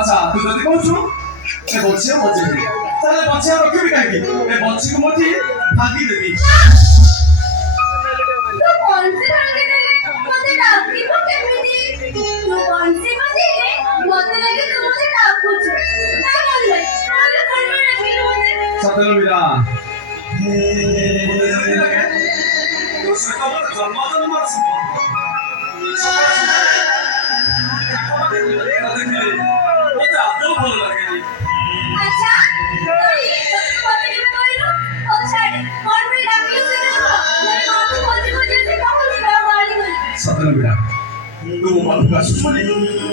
अच्छा तू जदि कहूछु ए बच्चे मजे ताले बच्चे रखिबी काहे की ए बच्चे को मोटी भागी देबी तो कौन से भागी देले मते डाकी को केमिति तो कौन से बजेले मते लगे तू मते डाकू छु ना बोलले आले कोन में डाकी मते सतलो मिला मते लगे तो सकल जन्म मार अच्छा तो ये पकड़ी में कोइलो ओ छाड़ कौन में डाकी से ना मेरे मां को खोज से कहली वाली गई सतलो मिला तू मालूम का सुनी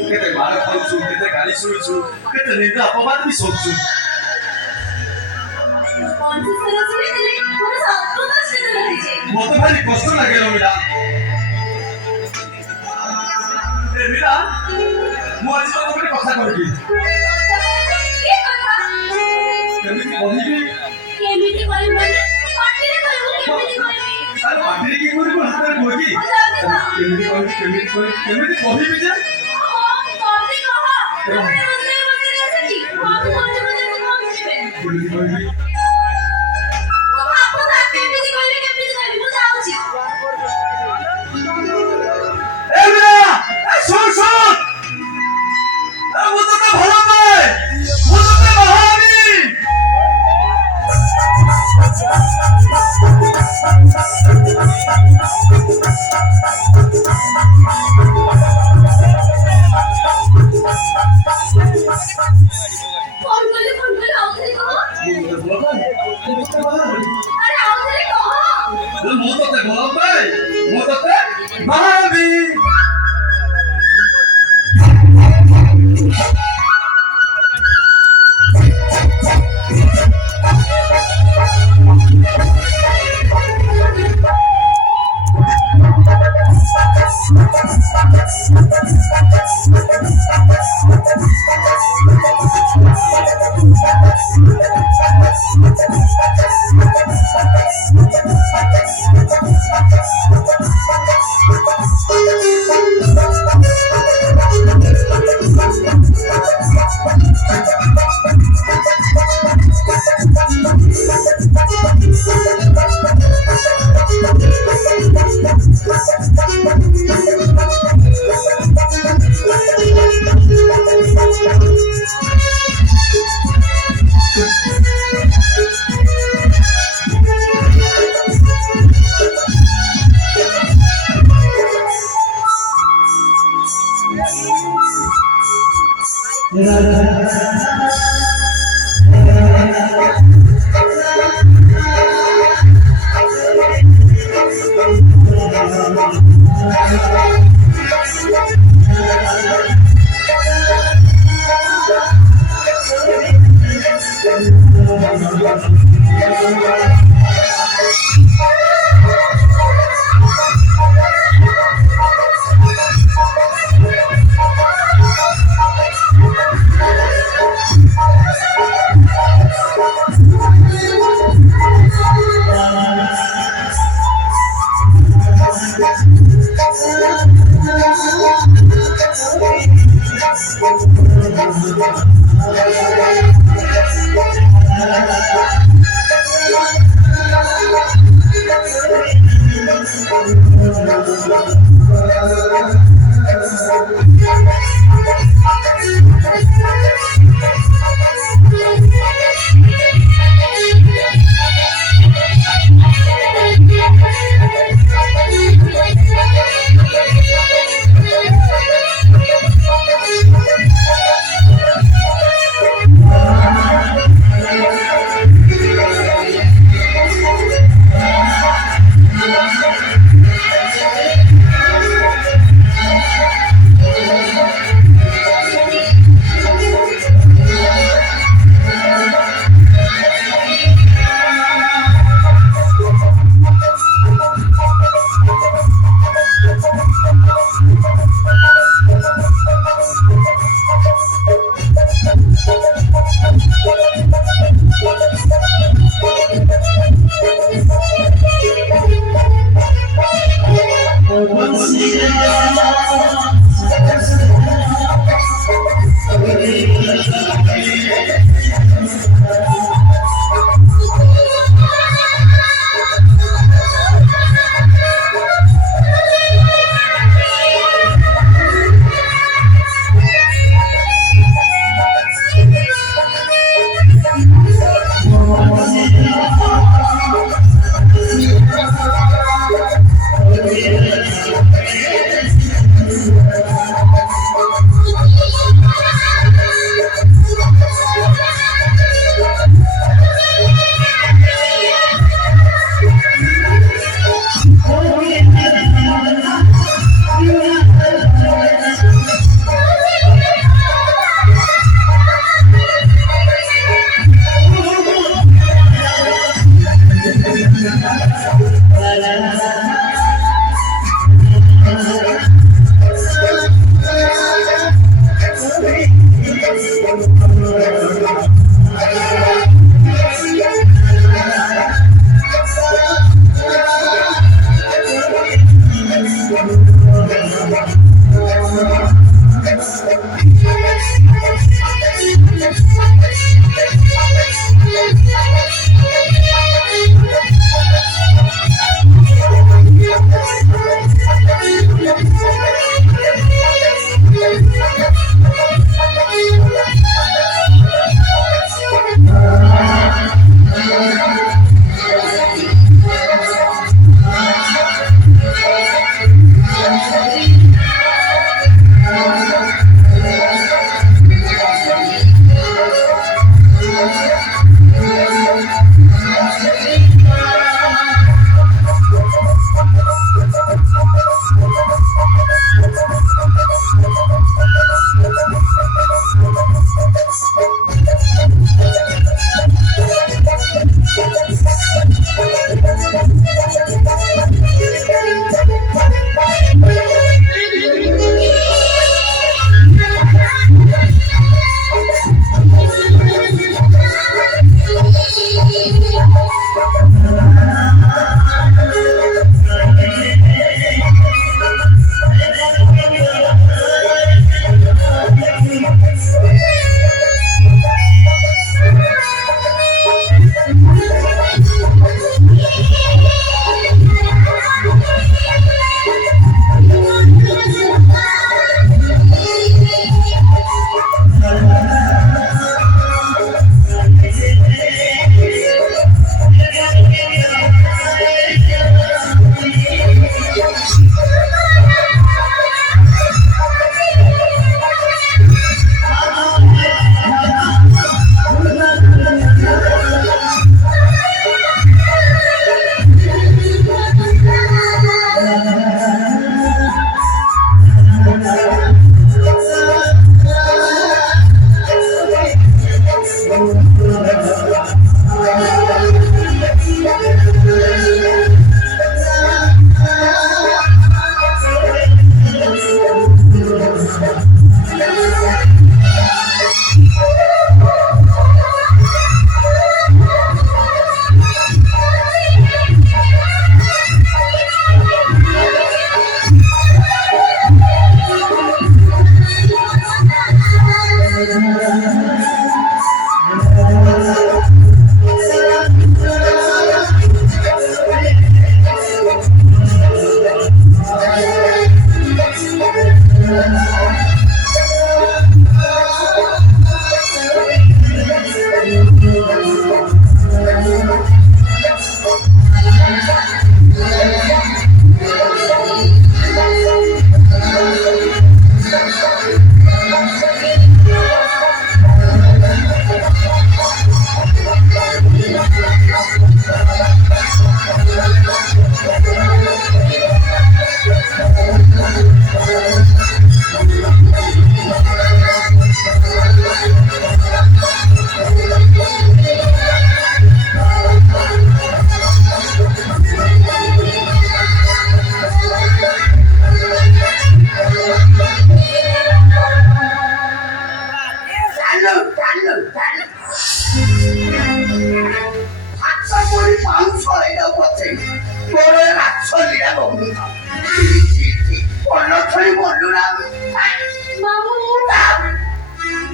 केते मार खाउछु केते गाली सुनिछु केते निंदा अपवाद भी सोचछु कौन से तरह से दिले पूरा सब तो कष्ट रहे छे मते भारी कष्ट लागेलो मिला ए मिला मो आज तो गोटे कथा कहबी के कथा केमिति कहबी केमिति कहबी माने पार्टी रे कहबो केमिति कहबी अरे पार्टी की कोई हाथ में होगी केमिति कहबी जे कौन कहा तुम्हारे बदले ऐसे हम कौन से बदले कौन से केमिति कहबी तुम आपको केमिति कहबी मुझे आउची ए मेरा ए सुन सुन ए वो तो भला पाए वो तो महावीर कौन बोले आउथरे कहो अरे आउथरे कहो मो तो भला पाए मो तो महावीर Thank you.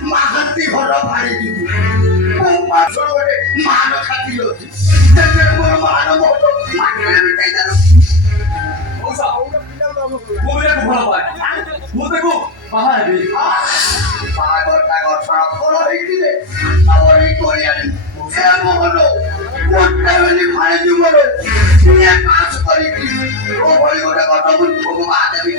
ମାହାନ୍ତି ଘର ଭାରିଯିବୁ ମୋ ପାଖରେ ଗୋଟେ ମାନ ଖାତି ଅଛି ତେଣୁ ମୋର ମାନ ବହୁତ ମାଟିରେ ମିଟାଇ ଦେଲ ମଉସା ମୁଁ ବି ଭଲ ପାଏ ମୁଁ ତାକୁ ବାହା ହେବି ବାହାଘରଟା ଗଛର ଫଳ ହେଇଥିଲେ ଆମର ଏଇ କରିଆନି ସେ ମୋହନ ଗୋଟେ ବେଲି ଭାରିଯିବୁ ମୋର ସିଏ ପାସ୍ କରିକି ଓ ଭଳି ଗୋଟେ କଥା ମୁଁ ତୁମକୁ ବାହା ଦେବି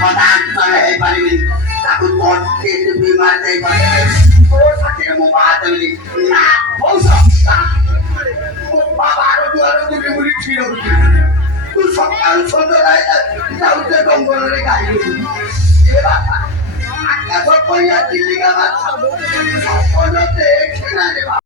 ପଦାର୍ଥରେ ହେଇପାରିବି ତାକୁ ତୋଟେ ବି ମାରି ଦେଇପାରିବି ତୋ ସାଥିରେ ମୁଁ ବାହା ଦେବି ନା ମଉସା ମୋ ବାବାର ଦୁଆର ବୁଲି ବୁଲି ଠିଆ ହଉଛି ତୁ ସକାଳୁ ସନ୍ଧ୍ୟା ଯାଉଛେ ଜଙ୍ଗଲରେ ଗାଈ ଏ ବାପା ଆକାଶ ପଇଆ ଚିଲିକା ମାଛ ସପନ ଦେଖେ ନା ରେ